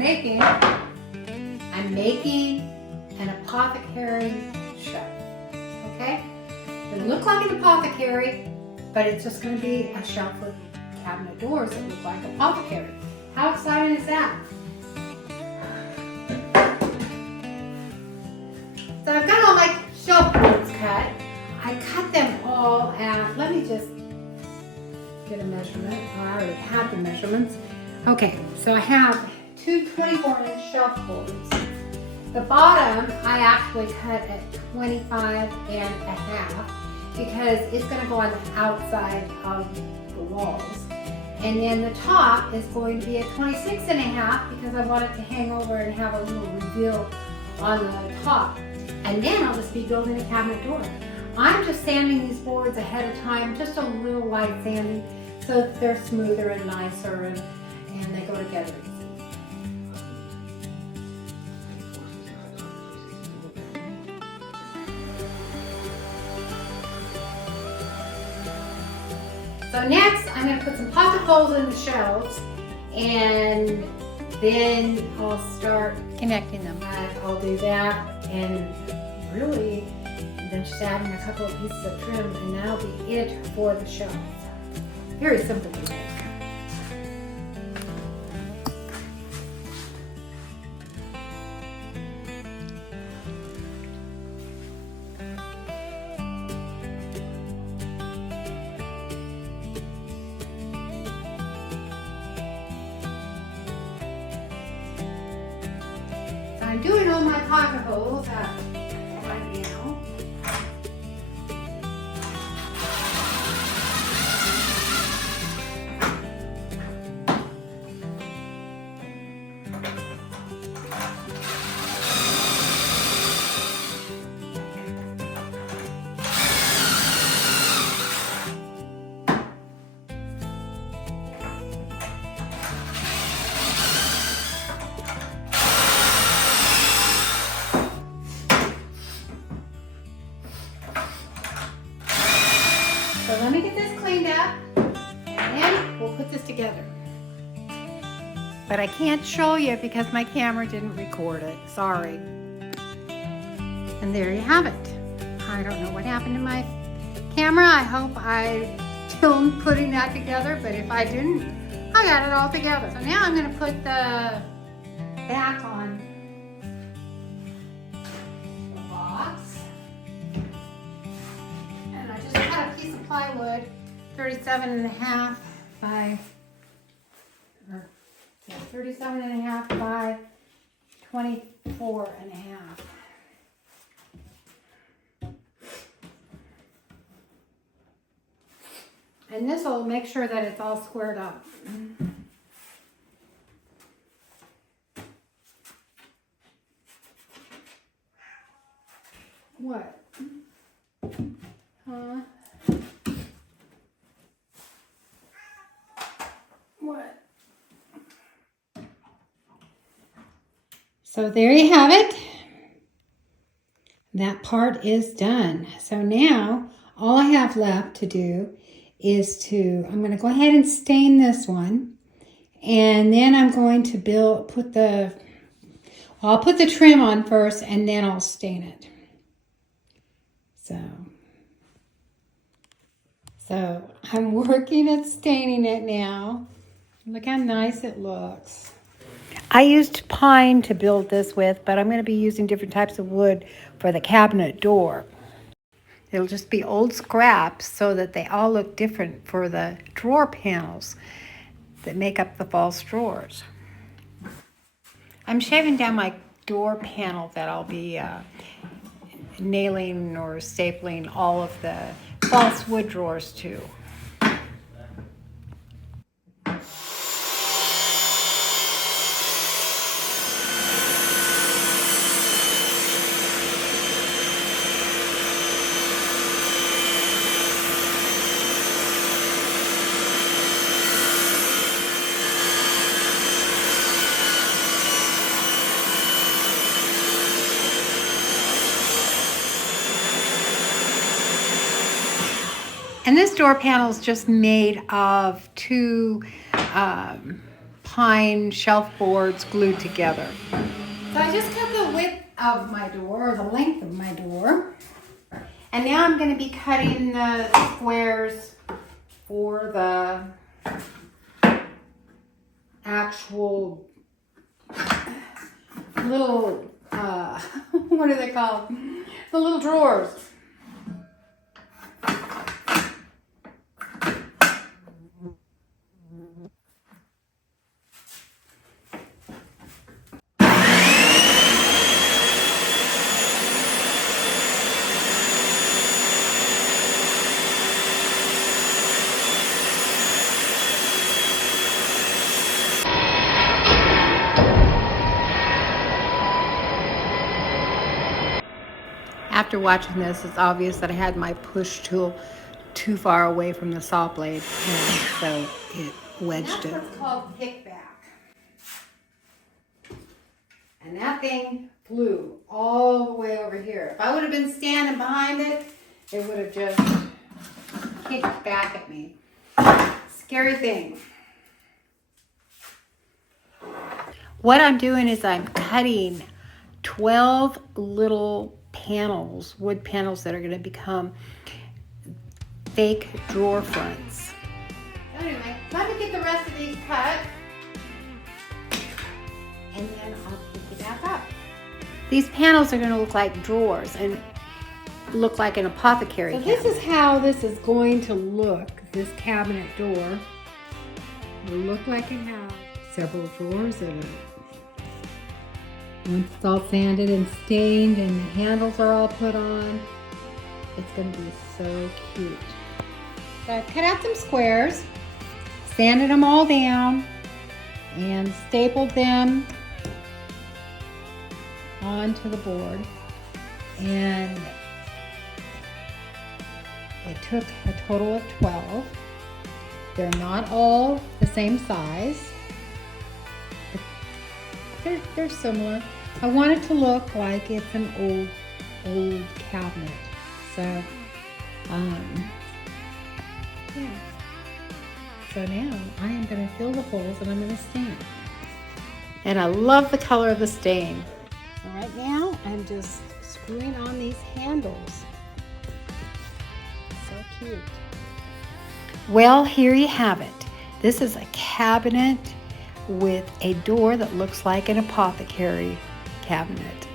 making an apothecary shelf. Okay? It'll look like an apothecary, but it's just going to be a shelf with cabinet doors that look like apothecary. How exciting is that? So I've got all my shelf boards cut. I cut them all out. Let me just get a measurement. Oh, I already had the measurements. Okay, so I have two 24-inch shelf boards. The bottom I actually cut at 25 and a half because it's going to go on the outside of the walls. And then the top is going to be at 26 and a half because I want it to hang over and have a little reveal on the top. And then I'll just be building a cabinet door. I'm just sanding these boards ahead of time, just a little light sanding, so that they're smoother and nicer and they go together easy. So next, I'm going to put some pocket holes in the shelves, and then I'll start connecting them. I'll do that, and really, then just adding a couple of pieces of trim, and that'll be it for the shelves. Very simple to make. I'm doing all my pocket holes right now. So let me get this cleaned up, and then we'll put this together. But I can't show you because my camera didn't record it. Sorry. And there you have it. I don't know what happened to my camera. I hope I filmed putting that together, but if I didn't, I got it all together. So now I'm going to put the back on the box. And I just cut a piece of plywood, 37 and a half by 37 and a half by 24 and a half. And this will make sure that it's all squared up. What? Huh? What? So there you have it. That part is done. So now all I have left to do is I'm going to go ahead and stain this one. And then I'm going to I'll put the trim on first and then I'll stain it. So I'm working at staining it now. Look how nice it looks. I used pine to build this with, but I'm going to be using different types of wood for the cabinet door. It'll just be old scraps so that they all look different for the drawer panels that make up the false drawers. I'm shaving down my door panel that I'll be nailing or stapling all of the false wood drawers to. And this door panel is just made of two pine shelf boards glued together. So I just cut the width of my door, or the length of my door. And now I'm going to be cutting the squares for the actual little, what are they called? The little drawers. After watching this, it's obvious that I had my push tool too far away from the saw blade, and so it wedged it. That's what's called kickback. And that thing flew all the way over here. If I would have been standing behind it, it would have just kicked back at me. Scary thing. What I'm doing is I'm cutting 12 little panels, wood panels that are going to become fake drawer fronts. Anyway, let me get the rest of these cut, and then I'll pick it back up. These panels are going to look like drawers and look like an apothecary cabinet. This is how this is going to look, this cabinet door. It'll look like it has several drawers in it. Once it's all sanded and stained and the handles are all put on, it's going to be so cute. So I cut out some squares, sanded them all down, and stapled them onto the board. And it took a total of 12. They're not all the same size. They're similar. I want it to look like it's an old cabinet. So, yeah. So now I am going to fill the holes and I'm going to stain. And I love the color of the stain. So right now I'm just screwing on these handles. So cute. Well, here you have it. This is a cabinet with a door that looks like an apothecary cabinet.